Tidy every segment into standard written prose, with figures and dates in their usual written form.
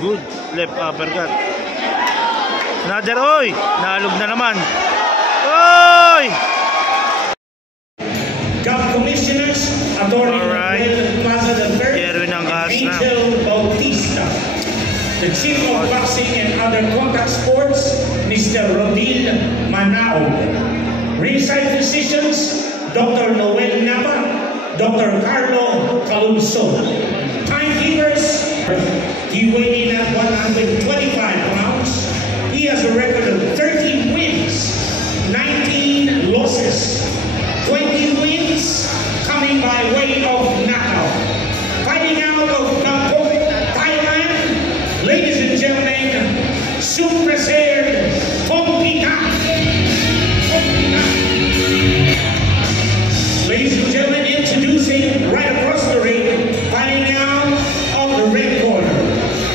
good. Left uppercut. Another, oy! Naalog na naman. Oy! Cup Commissioners, Attorney Plaza III, Jerwin Angkas na. Angel Bautista. The Chief of Boxing and Other Contact Sports, Mr. Rodil Manao. Ringside Physicians, Dr. Noel Napa, Dr. Carlo Calunso. Timekeepers, he weighed in at 125 pounds. He has a record of 30 wins, 19 losses, 20 wins coming by way of knockout. Fighting out of Bangkok, Thailand, ladies and gentlemen, Supraser Pompita. Ladies and gentlemen, introducing right across the ring, fighting out of the red corner.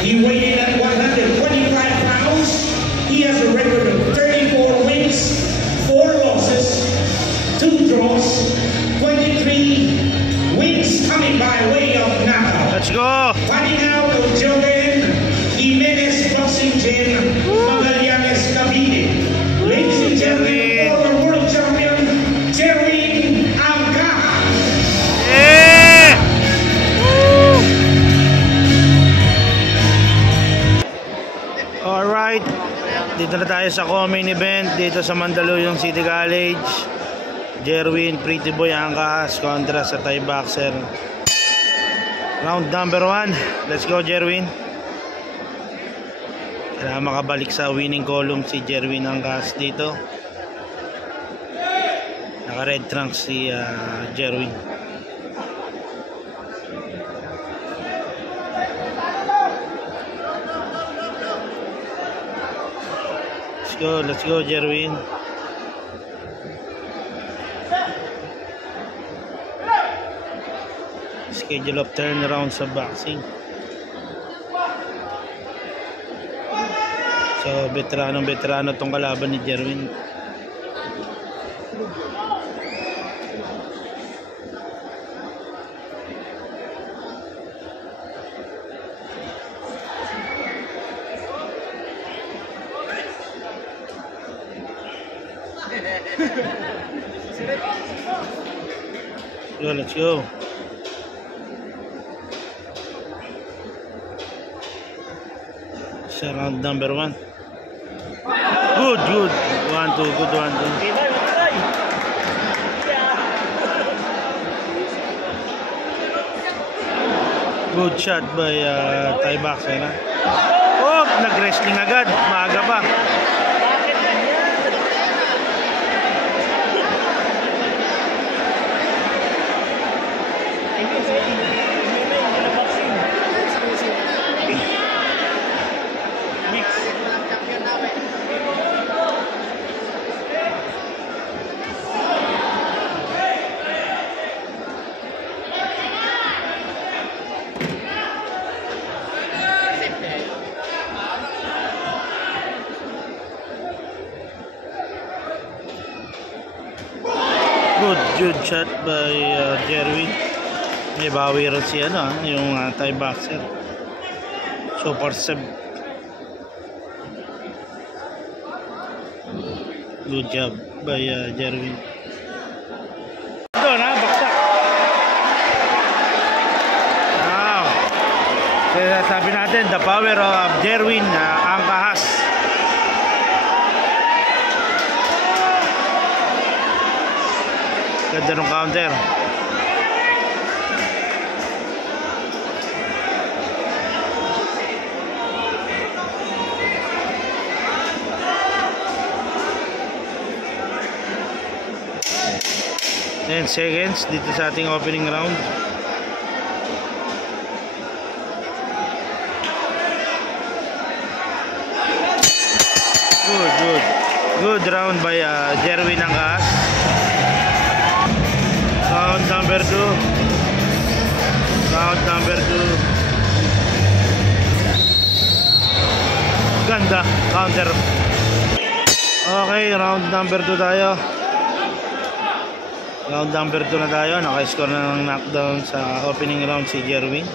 He weighed in at 125 pounds. He has a record of 34 wins, 4 losses, 2 draws, 23 wins coming by way of knockout. Let's go! Fighting out of Joven Jimenez Boxing Gym, Magallanes, Cavite. Ladies and gentlemen, former world champion, Jerwin Angkas. Yeah! Alright, dito na tayo sa co-main event dito sa Mandaluyong City College. Jerwin Pretty Boy Angkas kontra sa Thai boxer. Round number 1. Let's go, Jerwin. Kailangan makabalik sa winning column si Jerwin Angkas dito. Naka red trunks si Jerwin. Let's go, Jerwin. Schedule of turnaround sa boxing. So, veterano tong kalaban ni Jerwin. Let's go. Sa round number 1. Good. 1-2. Good 1-2. Good shot by Thai boxer. Oh, nag-wrestling agad. Maaga pa. Good shot by Jerwin. May bawi rin si yung Thai boxer. Super sub. Good job by Jerwin. Doon baksak. Wow. Kaya sabi natin, the power of Jerwin Angkas. Ganda ng counter. Then 10 seconds dito sa ating opening round. Good round by Jerwin Angkas. Round number 2. Ganda counter. Okay, round number 2 tayo. Round number 2 na tayo. Naka-score na ng knockdown sa opening round si Jerwin.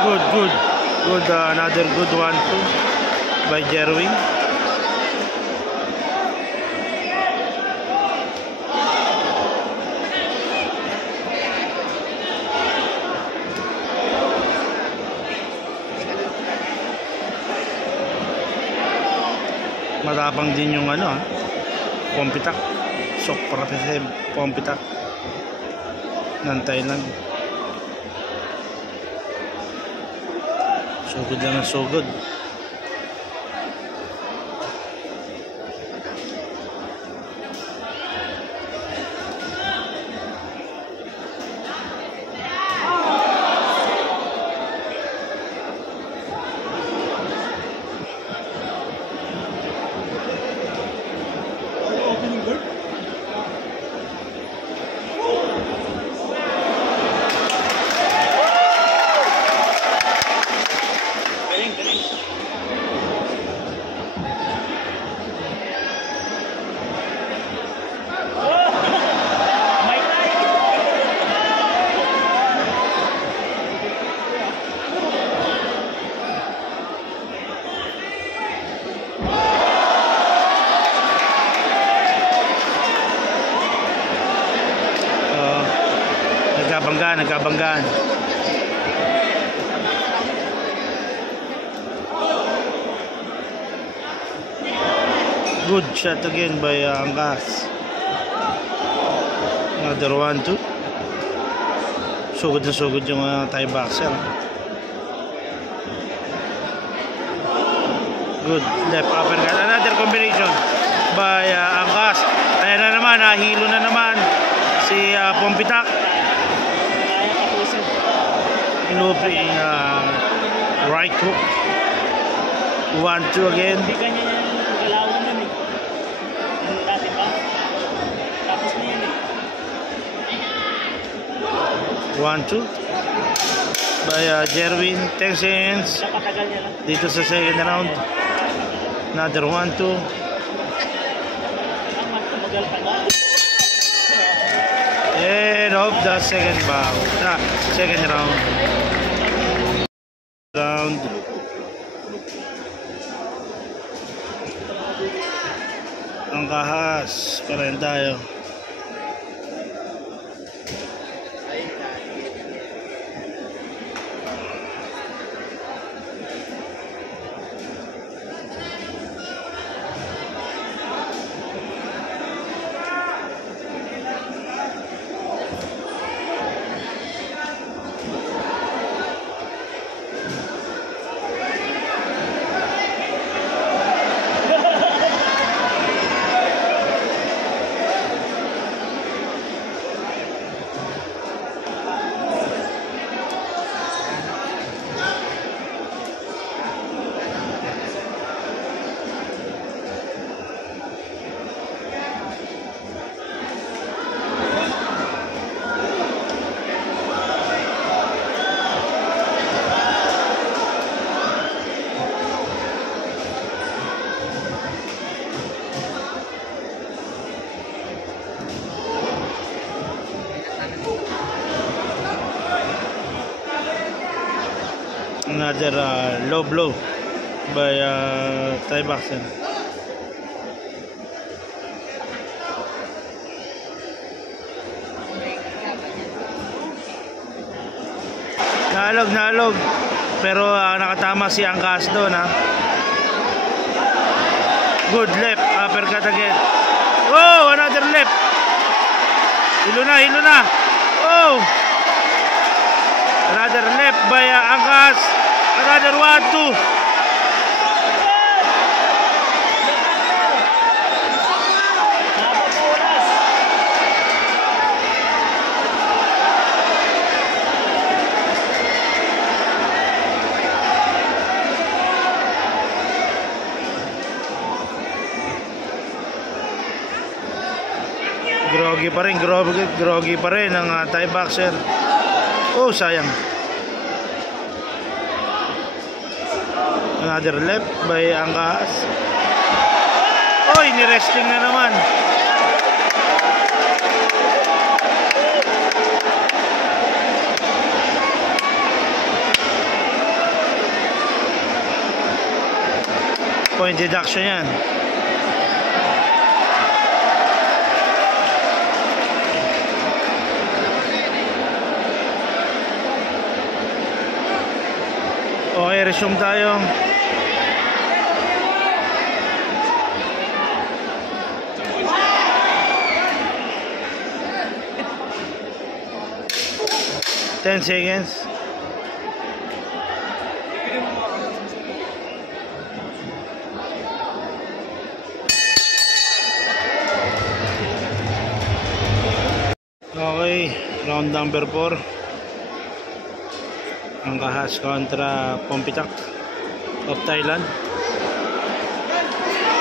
Good, another good 1-2 by Jerwin. Matapang din yung Pompitak. Sok Prapeseb Pompitak ng Thailand. So good lang na so good. Nagkabanggaan. Good shot again by Angkas. Another 1-2. So good yung Thai boxer. Good left uppercut. Another combination by Angkas. Ayan na naman, hilo na naman si Pompitak. Looping right hook. 1-2 again. Hindi ganyan yung galaw naman eh. Yung dati pa. Tapos na yan eh. 1-2 by Jerwin. 10 cents. Napatagal niya lang. Dito sa second round. Another 1-2. Ang tumagal-tagal. End of the second round. Ang kahas, pa rin tayo. Another low blow by Thai boxer. Nalog. Pero nakatama si Angkas doon Good left, uppercut again. Oh, another left. Hilo na. Oh! Another left by Angkas. Another 1-2. Groggy pa rin ang Thai boxer. Oh, sayang. Another left by Angkas. Oh, ini-wrestling na naman. point deduction yan. Okay, resume tayo. Ten seconds. Okay, round number 4. Angkahas kontra Pompitak of Thailand.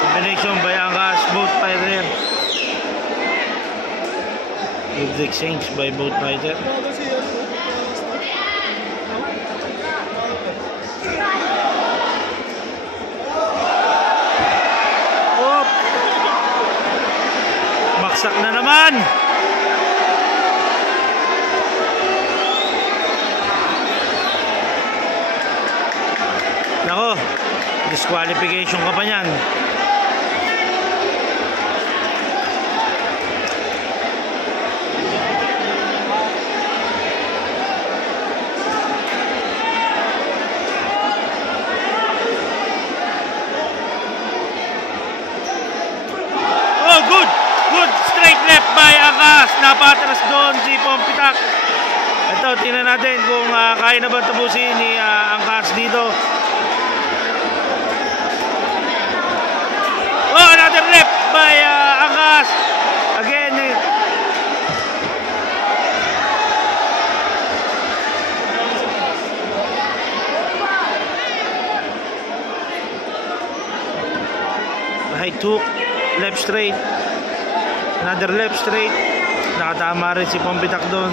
Combination by Angkahas, both fighter. Good exchange by both fighter. Oh! Baksak na naman. Nako, disqualification ka pa niyan. Oh, good! Good straight left by Angkahas. Napatras doon si Pompitak. Ito, tingnan natin kung kaya na ba tapusin ni Angkahas dito. Oh, another left by Angkahas. Again. Right hook, left straight. Another left straight. Nakatama rin si Pompitak doon.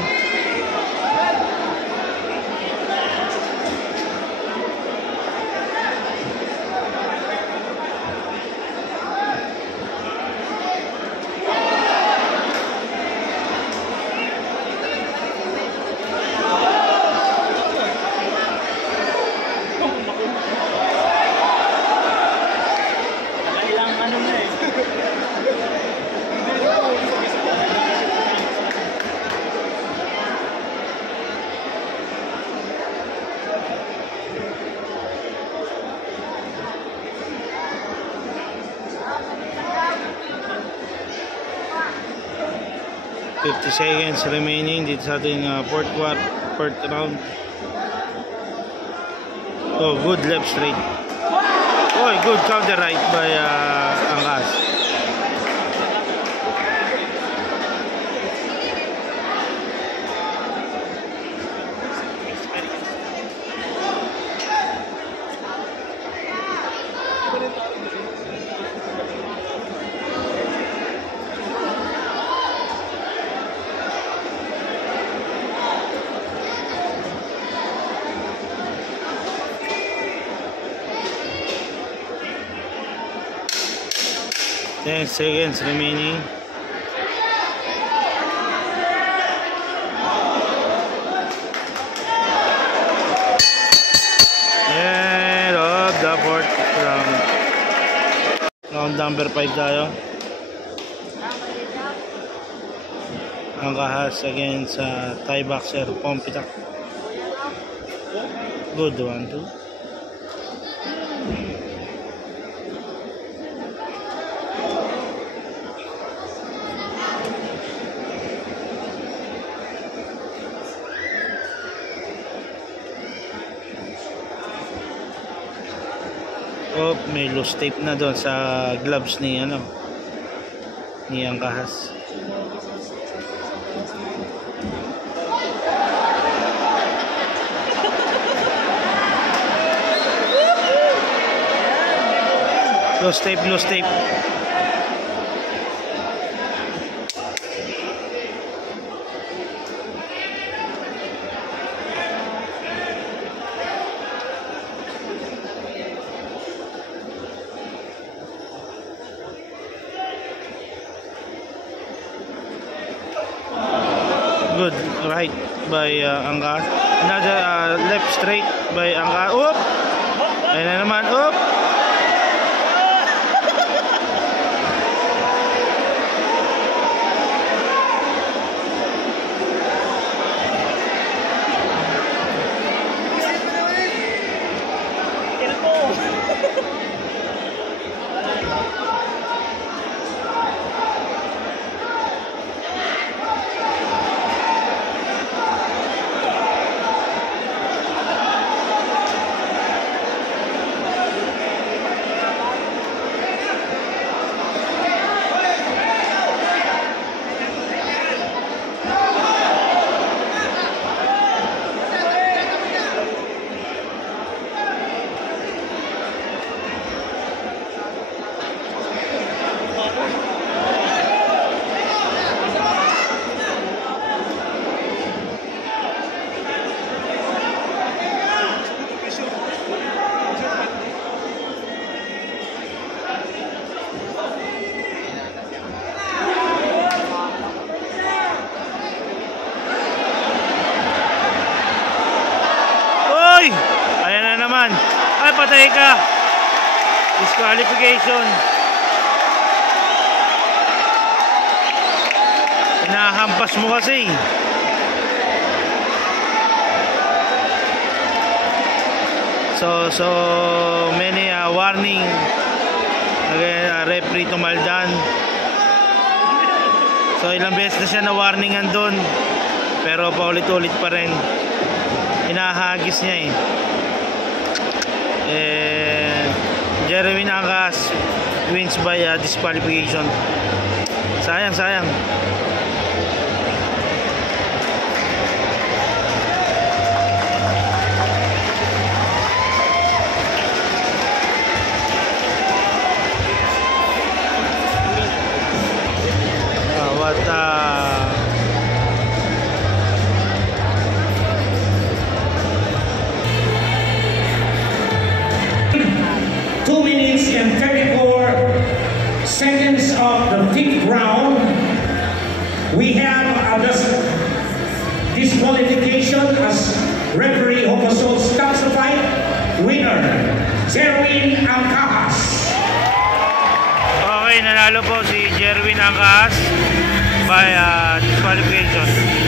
$50 seconds remaining dito sa ating fourth round. Oh, good left straight. Oh, good counter right by Angkahas. Ten seconds remaining. And of the fourth round. Round number 5 tayo. Angkahas against Thai boxer Pompitak. Good 1-2. Oh, may loose tape na doon sa gloves ni ni Angkahas. Loose tape, loose tape. Good right by Angkahas. Another left straight by Angkahas. Oop! Ayun na naman. Oop! Uy! Ayan na naman. Ay, patay ka. Disqualification. Hinahampas mo kasi. So many warning. Referee Tumaldan. So ilang beses na siya na warningan doon. Pero paulit-ulit pa rin. Hinahagis niya Jerwin Angkas wins by disqualification. Sayang. And 34 seconds of the 5th round, we have a disqualification as referee Hokoso stops the fight. Winner, Jerwin Angkas. Okay, nanalo po si Jerwin Angkas by disqualification.